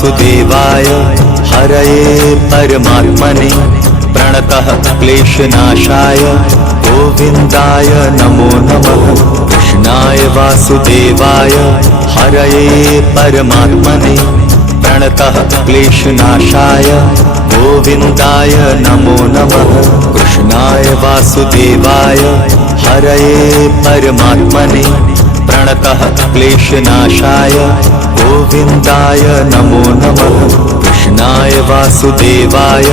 वासुदेवाय हरये परमात्मने प्रणतः क्लेशनाशाय गोविन्दाय नमो नमः। कृष्णाय वासुदेवाय हरये परमात्मने प्रणतः क्लेशनाशाय गोविन्दाय नमो नमः। कृष्णाय वासुदेवाय हरये परमात्मने प्रणतः क्लेशनाशाय गोविन्दाय नमो नमः। कृष्णाय वासुदेवाय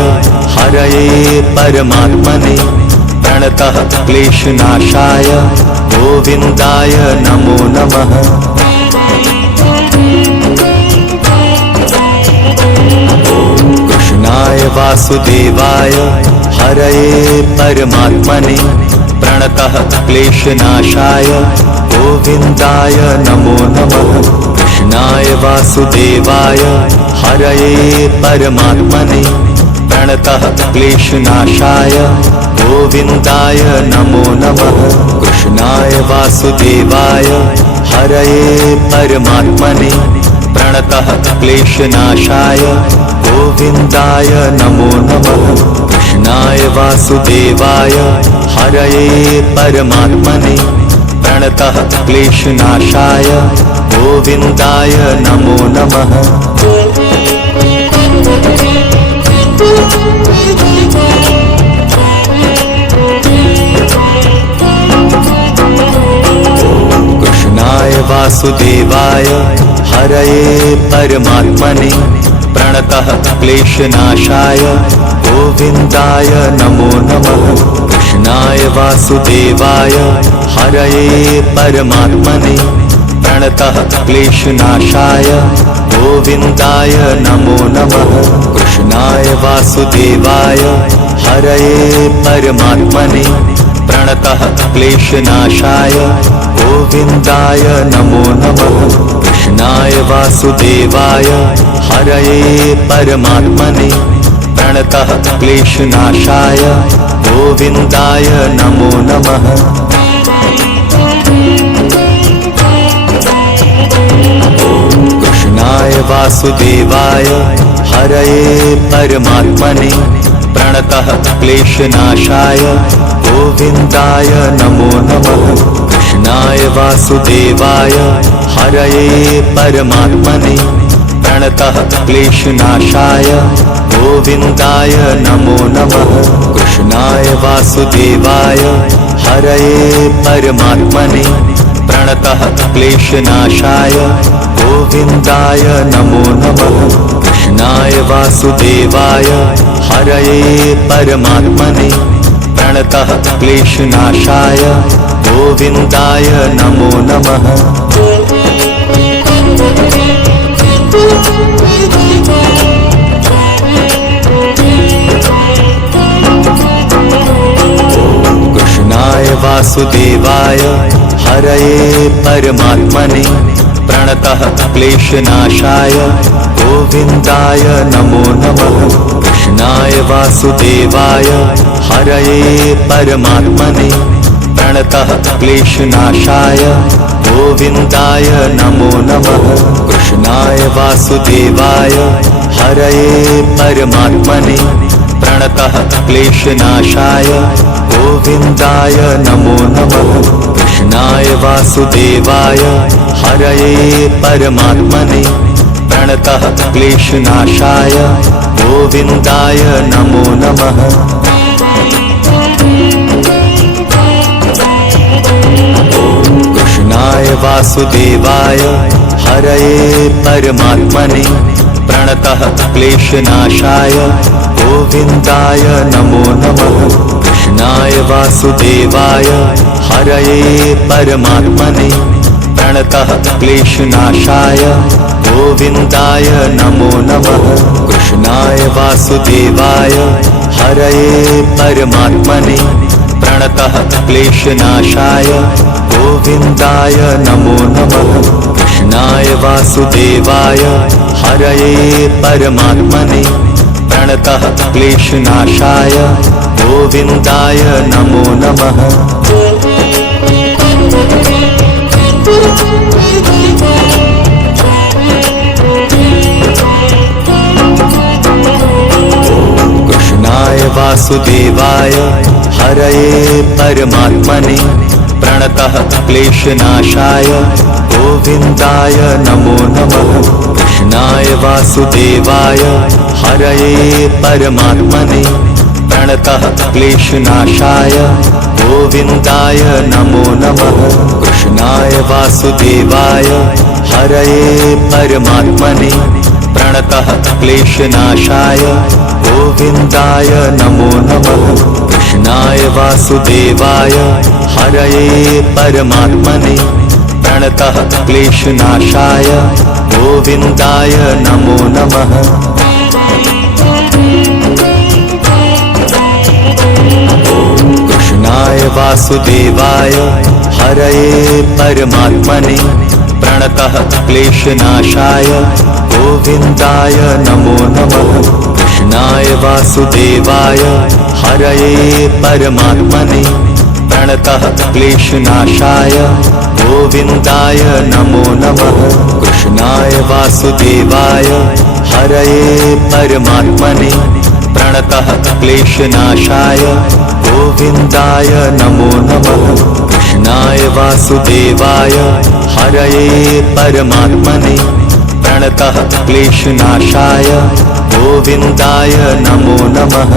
हरये परमात्मने प्रणतः क्लेशनाशाय गोविन्दाय नमो नमः। कृष्णाय वासुदेवाय हरये परमात्मने प्रणतः क्लेशनाशाय गोविन्दाय नमो नमः। कृष्णाय वासुदेवाय हरये परमात्मने प्रणतः क्लेशनाशाय गोविन्दाय नमो नमः। कृष्णाय वासुदेवाय हरये परमात्मने प्रणतः क्लेशनाशाय गोविन्दाय नमो नमः। कृष्णाय वासुदेवाय हरये परमात्मने प्रणतः क्लेशनाशाय गोविन्दाय नमो नमः। कृष्णाय वासुदेवाय हरये परमात्मने प्रणतः क्लेशनाशाय गोविन्दाय नमो नमः। कृष्णाय वासुदेवाय हरये परमात्मने प्रणतः क्लेशनाशाय गोविन्दाय नमो नमः। कृष्णाय वासुदेवाय हरये परमात्मने प्रणतः क्लेशनाशाय गोविन्दाय नमो नमः। कृष्णाय वासुदेवाय हरये परमात्मने प्रणतः क्लेशनाशाय गोविन्दाय नमो नमः। कृष्णाय वासुदेवाय हरये परमात्मने प्रणतः क्लेशनाशाय गोविन्दाय नमो नमः। कृष्णाय वासुदेवाय हरये परमात्मने प्रणतः क्लेशनाशाय गोविन्दाय नमो नमः। कृष्णाय वासुदेवाय हरये परमात्मने प्रणतः क्लेशनाशाय गोविन्दाय नमो नमः। कृष्णाय वासुदेवाय हरये परमात्मने प्रणतः क्लेशनाशाय गोविन्दाय नमो नमः। कृष्णाय वासुदेवाय हरये परमात्मने प्रणतः क्लेशनाशाय गोविन्दाय नमो नमः। कृष्णाय वासुदेवाय हरये परमात्मने प्रणतः क्लेशनाशाय गोविन्दाय नमो नमः। कृष्णाय वासुदेवाय हरये परमात्मने प्रणतः क्लेशनाशाय गोविन्दाय नमो नमः। कृष्णाय वासुदेवाय हरये परमात्मने प्रणतः क्लेशनाशाय गोविन्दाय नमो नमः। कृष्णाय वासुदेवाय हरये परमात्मने प्रणतः क्लेशनाशाय गोविन्दाय नमो नमः। कृष्णाय वासुदेवाय हरये परमात्मने प्रणतः क्लेशनाशाय गोविन्दाय नमो नमः। कृष्णाय वासुदेवाय हरये परमात्मने प्रणतः क्लेशनाशाय गोविन्दाय नमो नमः। कृष्णाय वासुदेवाय हरये परमात्मने प्रणतः क्लेशनाशाय गोविन्दाय नमो नमः। वासुदेवाय हरये परमात्मने प्रणतः क्लेशनाशाय गोविन्दाय नमो नमः। कृष्णाय वासुदेवाय हरये परमात्मने प्रणतः क्लेशनाशाय गोविन्दाय नमो नमः। कृष्णाय वासुदेवाय हरये परमात्मने प्रणतः क्लेशनाशाय गोविन्दाय नमो नमः। कृष्णाय वासुदेवाय हरये परमात्मने प्रणतः क्लेशनाशाय गोविन्दाय नमो नमः। कृष्णाय वासुदेवाय हरये परमात्मने प्रणतः क्लेशनाशाय गोविन्दाय नमो नमः। कृष्णाय वासुदेवाय हरये परमात्मने प्रणतः क्लेशनाशाय गोविन्दाय नमो नमः। कृष्णाय वासुदेवाय हरये परमात्मने प्रणतः क्लेशनाशाय गोविन्दाय नमो नमः। कृष्णाय वासुदेवाय हरये परमात्मने प्रणतः क्लेशनाशाय गोविन्दाय नमो नमः।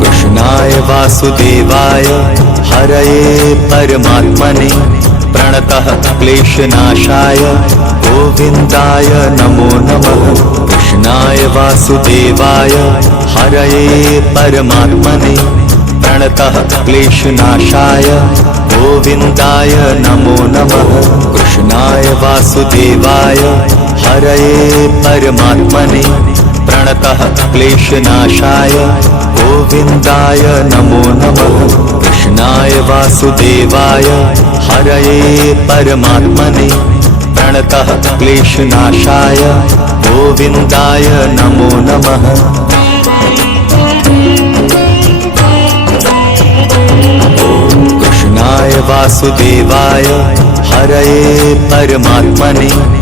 कृष्णाय वासुदेवाय हरये परमात्मने प्रणतः क्लेशनाशाय गोविन्दाय नमो नमः। कृष्णाय वासुदेवाय हरये परमात्मने प्रणतः क्लेशनाशाय गोविन्दाय नमो नमः। कृष्णाय वासुदेवाय हरये परमात्मने प्रणतः क्लेशनाशाय गोविन्दाय नमो नमः। कृष्णाय वासुदेवाय हरये परमात्मने प्रणतः क्लेशनाशाय गोविन्दाय नमो नमः। कृष्णाय वासुदेवाय हरये परमात्मने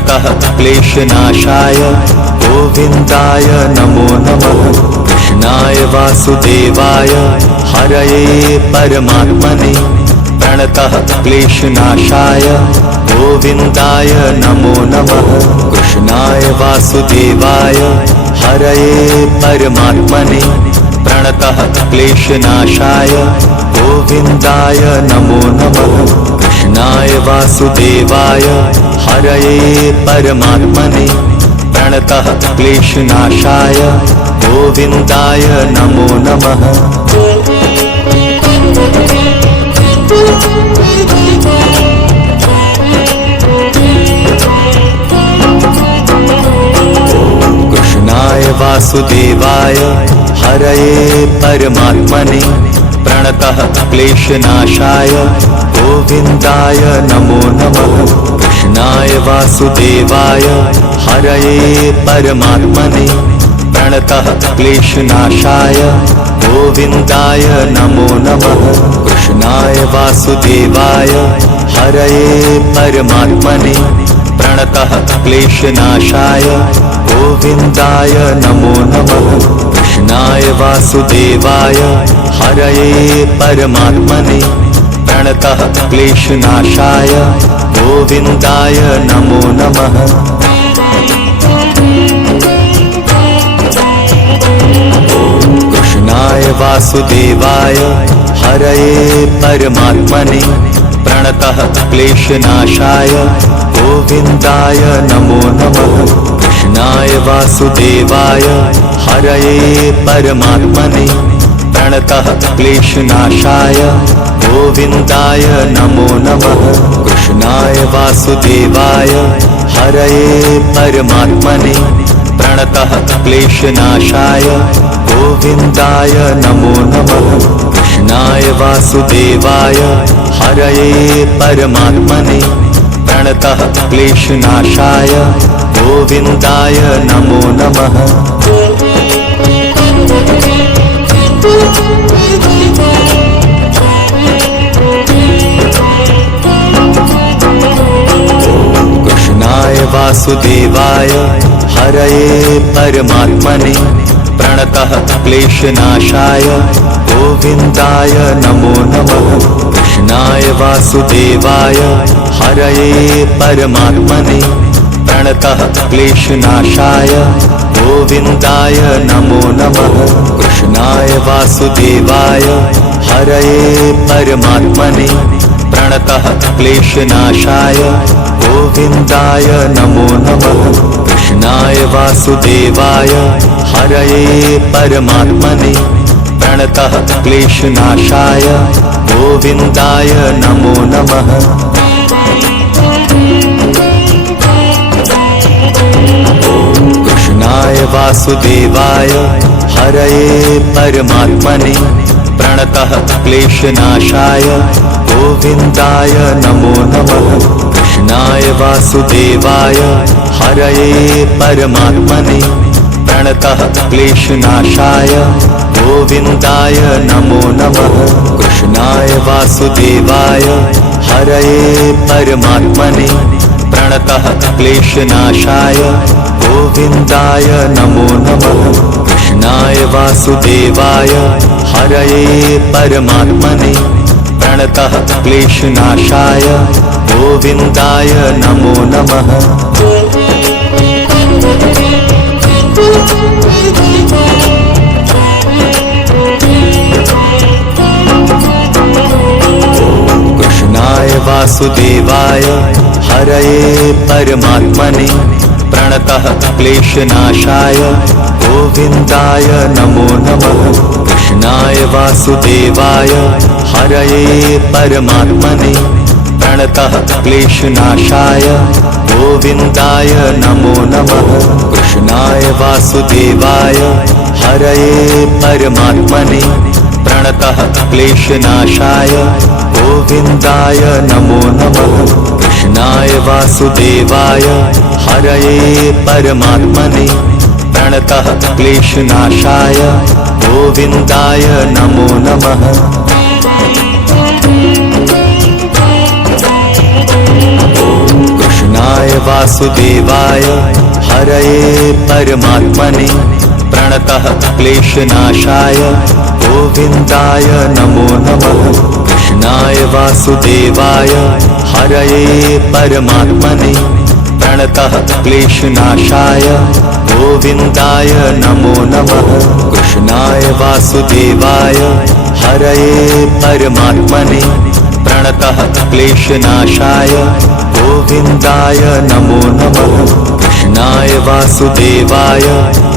प्रणतः क्लेशनाशाय गोविन्दाय नमो नमः। कृष्णाय वासुदेवाय हरये परमात्मने प्रणतः क्लेशनाशाय गोविन्दाय नमो नमः। कृष्णाय वासुदेवाय हरये परमात्मने प्रणतः क्लेशनाशाय गोविन्दाय नमो नमः। कृष्णाय वासुदेवाय हरये परमात्मने प्रणतः क्लेशनाशाय गोविन्दाय नमो नमः। कृष्णाय वासुदेवाय हरये परमात्मने प्रणतः क्लेशनाशाय गोविन्दाय नमो नमः। कृष्णाय वासुदेवाय हरये परमात्मने प्रणतः क्लेशनाशाय गोविन्दाय नमो नमः। कृष्णाय वासुदेवाय हरये परमात्मने प्रणतः क्लेशनाशाय गोविन्दाय नमो नमः। कृष्णाय वासुदेवाय हरये परमात्मने प्रणतः क्लेशनाशाय गोविन्दाय नमो नमः। कृष्णाय वासुदेवाय हरये परमात्मने प्रणतः क्लेशनाशाय गोविन्दाय नमो नमः। कृष्णाय वासुदेवाय हरये परमात्मने प्रणतः क्लेशनाशाय गोविन्दाय नमो नमः। कृष्णाय वासुदेवाय हरये परमात्मने प्रणतः क्लेशनाशाय गोविन्दाय नमो नमः। कृष्णाय वासुदेवाय हरये परमात्मने प्रणतः क्लेशनाशाय गोविन्दाय नमो नमः। वासुदेवाय हरये परमात्मने प्रणतः क्लेशनाशाय गोविन्दाय नमो नमः। कृष्णाय वासुदेवाय हरये परमात्मने प्रणतः क्लेशनाशाय गोविन्दाय नमो नमः। कृष्णाय वासुदेवाय हरये परमात्मने प्रणतः क्लेशनाशाय गोविन्दाय नमो नमः। कृष्णाय वासुदेवाय हरये परमात्मने प्रणतः क्लेशनाशाय गोविन्दाय नमो नमः। कृष्णाय वासुदेवाय हरये परमात्मने प्रणतः क्लेशनाशाय गोविन्दाय नमो नमः। कृष्णाय वासुदेवाय हरये परमात्मने प्रणतः क्लेशनाशाय गोविन्दाय नमो नमः। कृष्णाय वासुदेवाय हरये परमात्मने प्रणतः क्लेशनाशाय गोविन्दाय नमो नमः। कृष्णाय वासुदेवाय हरये परमात्मने प्रणतः क्लेशनाशाय गोविन्दाय नमो नमः। कृष्णाय वासुदेवाय हरये परमात्मने प्रणतः क्लेशनाशाय गोविन्दाय नमो नमः। कृष्णाय वासुदेवाय हरये परमात्मने प्रणतः क्लेशनाशाय गोविन्दाय नमो नमः। कृष्णाय वासुदेवाय हरये परमात्मने प्रणतः क्लेशनाशाय गोविन्दाय नमो नमः। कृष्णाय वासुदेवाय हरये परमात्मने प्रणतः क्लेशनाशाय गोविन्दाय नमो नमः। कृष्णाय वासुदेवाय हरये परमात्मने प्रणतः क्लेशनाशाय गोविन्दाय नमो नमः। कृष्णाय वासुदेवाय हरये परमात्मने प्रणतः क्लेशनाशाय गोविन्दाय नमो नमः। कृष्णाय वासुदेवाय हरये परमात्मने प्रणतः क्लेशनाशाय गोविन्दाय नमो नमः। कृष्णाय वासुदेवाय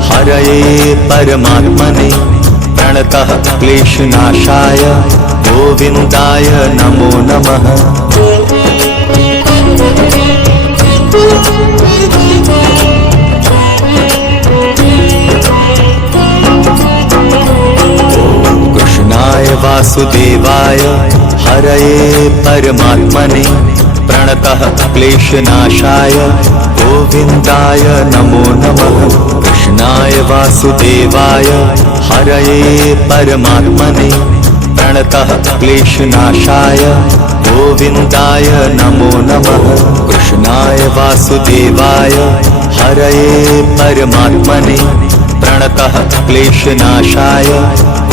हरये परमात्मने प्रणतः क्लेशनाशाय गोविन्दाय नमो नमः। कृष्णाय वासुदेवाय हरये परमात्मने प्रणतः क्लेशनाशाय गोविन्दाय नमो नमः। कृष्णाय वासुदेवाय हरये परमात्मने प्रणतः क्लेशनाशाय गोविन्दाय नमो नमः। कृष्णाय वासुदेवाय हरये परमात्मने प्रणतः क्लेशनाशाय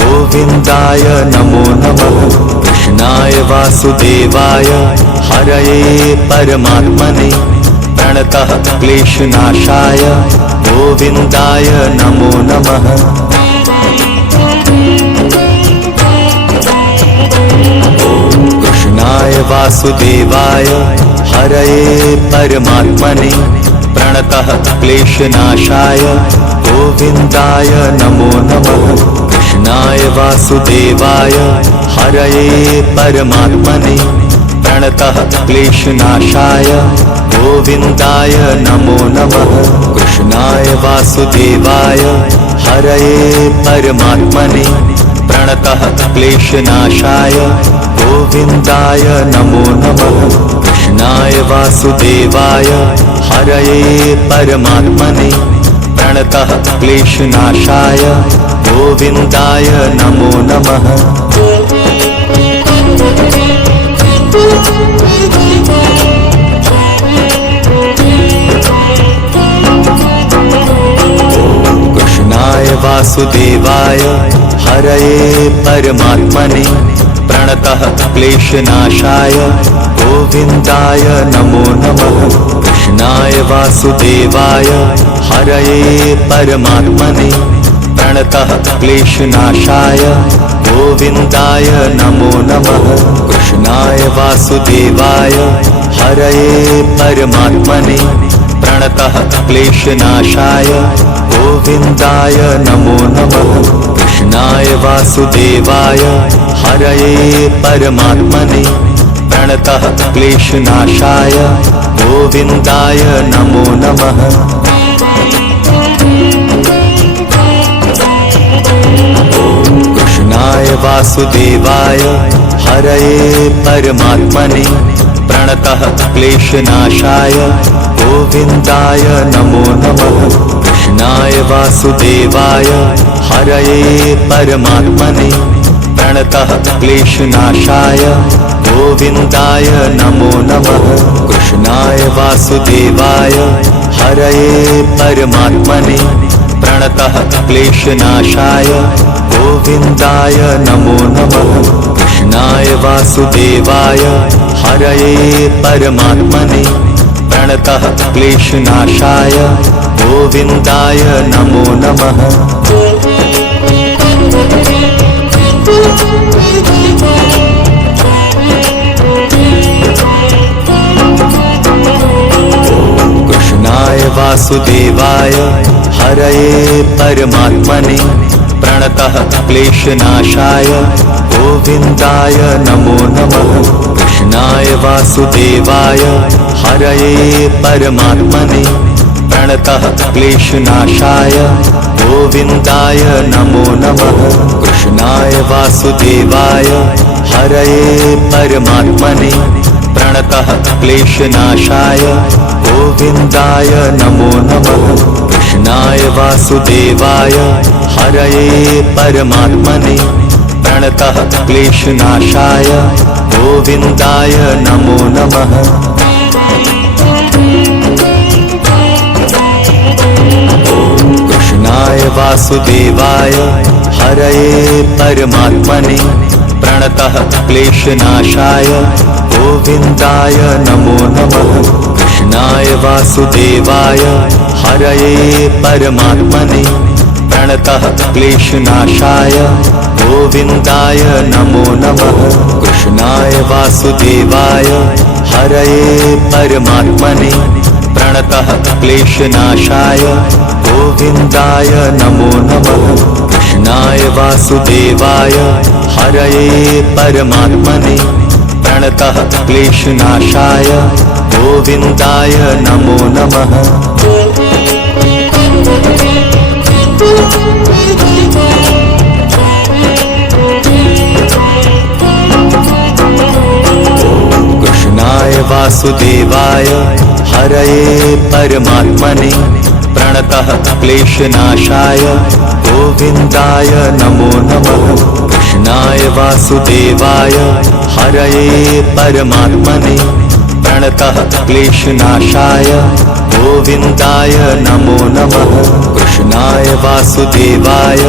गोविन्दाय नमो नमः। कृष्णाय वासुदेवाय हरये परमात्मने प्रणतः क्लेशनाशाय गोविन्दाय नमो नमः। कृष्णाय वासुदेवाय हरये परमात्मने प्रणतः क्लेशनाशाय गोविन्दाय नमो नमः। कृष्णाय वासुदेवाय हरये परमात्मने प्रणतः क्लेशनाशाय गोविन्दाय नमो नमः। कृष्णाय वासुदेवाय हरये परमात्मने प्रणतः क्लेशनाशाय गोविन्दाय नमो नमः। कृष्णाय वासुदेवाय हरये परमात्मने प्रणतः क्लेशनाशाय गोविन्दाय नमो नमः। परमात्मने प्रणतः क्लेशनाशाय गोविन्दाय नमो नमः। कृष्णाय वासुदेवाय हरये परमात्मने प्रणतः क्लेशनाशाय गोविन्दाय नमो नमः। कृष्णाय वासुदेवाय हरये परमात्मने प्रणतः क्लेशनाशाय गोविन्दाय नमो नमः। कृष्णाय वासुदेवाय हरये परमात्मने प्रणतः क्लेशनाशाय गोविन्दाय नमो नमः। कृष्णाय वासुदेवाय हरये परमात्मने प्रणतः क्लेशनाशाय गोविन्दाय नमो नमः। कृष्णाय वासुदेवाय हरये परमात्मने प्रणतः क्लेशनाशाय गोविन्दाय नमो नमः। कृष्णाय वासुदेवाय हरये परमात्मने प्रणतः क्लेशनाशाय गोविन्दाय नमो नमः। कृष्णाय वासुदेवाय हरये परमात्मने प्रणतः क्लेशनाशाय गोविन्दाय नमो नमः। कृष्णाय वासुदेवाय हरये परमात्मने प्रणतः क्लेशनाशाय गोविन्दाय नमो नमः। कृष्णाय वासुदेवाय हरये परमात्मने प्रणतः क्लेशनाशाय गोविन्दाय नमो नमः। कृष्णाय वासुदेवाय हरये परमात्मने प्रणतः क्लेशनाशाय गोविन्दाय नमो नमः। कृष्णाय वासुदेवाय हरये परमात्मने प्रणतः क्लेशनाशाय गोविन्दाय नमो नमः। कृष्णाय वासुदेवाय हरये परमात्मने प्रणतः क्लेशनाशाय गोविन्दाय नमो नमः। कृष्णाय वासुदेवाय हरये परमात्मने प्रणतः क्लेशनाशाय गोविन्दाय नमो नमः। कृष्णाय वासुदेवाय हरये परमात्मने प्रणतः क्लेशनाशाय गोविन्दाय नमो नमः। कृष्णाय वासुदेवाय हरये परमात्मने प्रणतः क्लेशनाशाय गोविन्दाय नमो नमः। कृष्णाय वासुदेवाय हरये परमात्मने प्रणतः क्लेशनाशाय गोविन्दाय नमो नमः। कृष्णाय वासुदेवाय हरये परमात्मने प्रणतः क्लेशनाशाय गोविन्दाय नमो नमः। कृष्णाय वासुदेवाय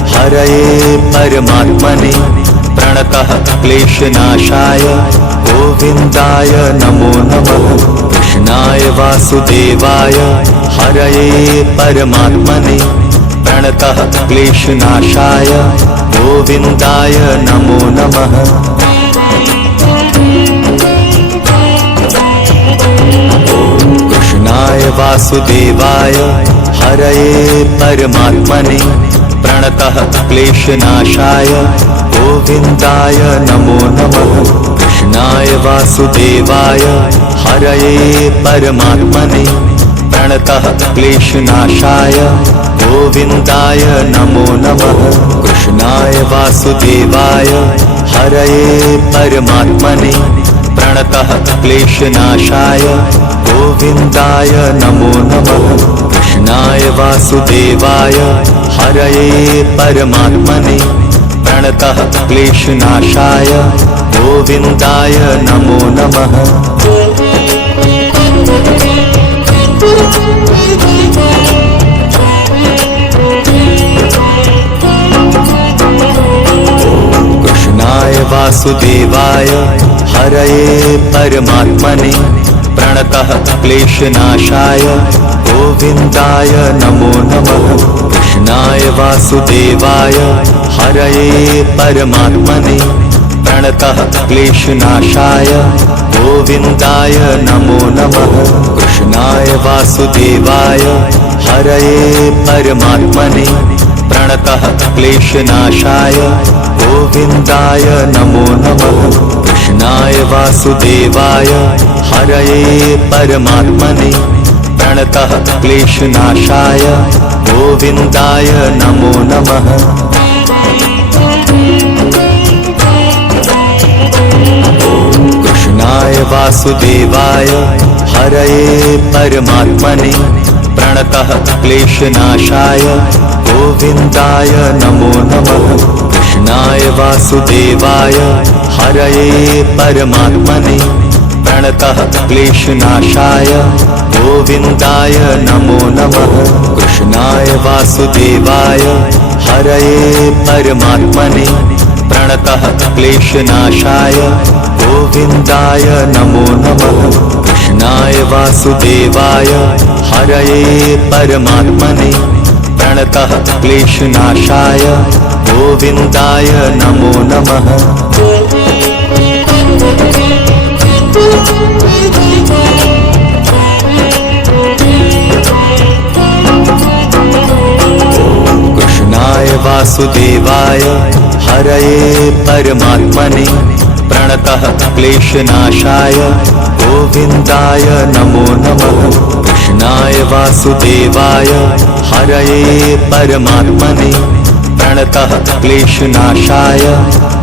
हरये परमात्मने प्रणतः क्लेशनाशाय गोविन्दाय नमो नमः। कृष्णाय वासुदेवाय हरये परमात्मने प्रणतः क्लेशनाशाय गोविन्दाय नमो नमः। कृष्णाय वासुदेवाय हरये परमात्मने प्रणतः क्लेशनाशाय गोविन्दाय नमो नमः। कृष्णाय वासुदेवाय हरये परमात्मने प्रणतः क्लेशनाशाय गोविन्दाय नमो नमः। कृष्णाय वासुदेवाय हरये परमात्मने प्रणतः क्लेशनाशाय गोविन्दाय नमो नमः। कृष्णाय वासुदेवाय हरये परमात्मने प्रणतः क्लेशनाशाय गोविन्दाय नमो नमः। वासुदेवाय हरये परमात्मने प्रणतः क्लेशनाशाय गोविन्दाय नमो नमः। कृष्णाय वासुदेवाय हरये परमात्मने प्रणतः क्लेशनाशाय गोविन्दाय नमो नमः। कृष्णाय वासुदेवाय हरये परमात्मने प्रणतः क्लेशनाशाय गोविन्दाय नमो नमः। कृष्णाय वासुदेवाय हरये परमात्मने प्रणतः क्लेशनाशाय गोविन्दाय नमो नमः। कृष्णाय वासुदेवाय हरये परमात्मने प्रणतः क्लेशनाशाय गोविन्दाय नमो नमः। कृष्णाय वासुदेवाय हरये परमात्मने प्रणतः क्लेशनाशाय गोविन्दाय नमो नमः। कृष्णाय वासुदेवाय हरये परमात्मने प्रणतः क्लेशनाशाय गोविन्दाय नमो नमः। कृष्णाय वासुदेवाय हरये परमात्मने प्रणतः क्लेशनाशाय गोविन्दाय नमो नमः। कृष्णाय वासुदेवाय हरये परमात्मने प्रणतः क्लेशनाशाय गोविन्दाय नमो नमः। कृष्णाय वासुदेवाय हरये परमात्मने प्रणतः क्लेशनाशाय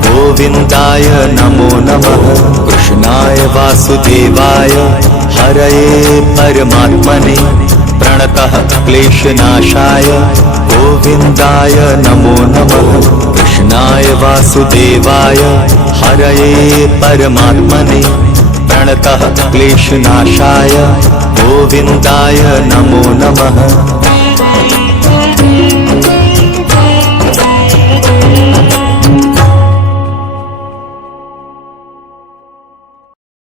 गोविन्दाय नमो नमः। कृष्णाय वासुदेवाय हरये परमात्मने प्रणतः क्लेशनाशाय गोविन्दाय नमो नमः। कृष्णाय वासुदेवाय हरये परमात्मने प्रणतः क्लेशनाशाय गोविन्दाय नमो नमः।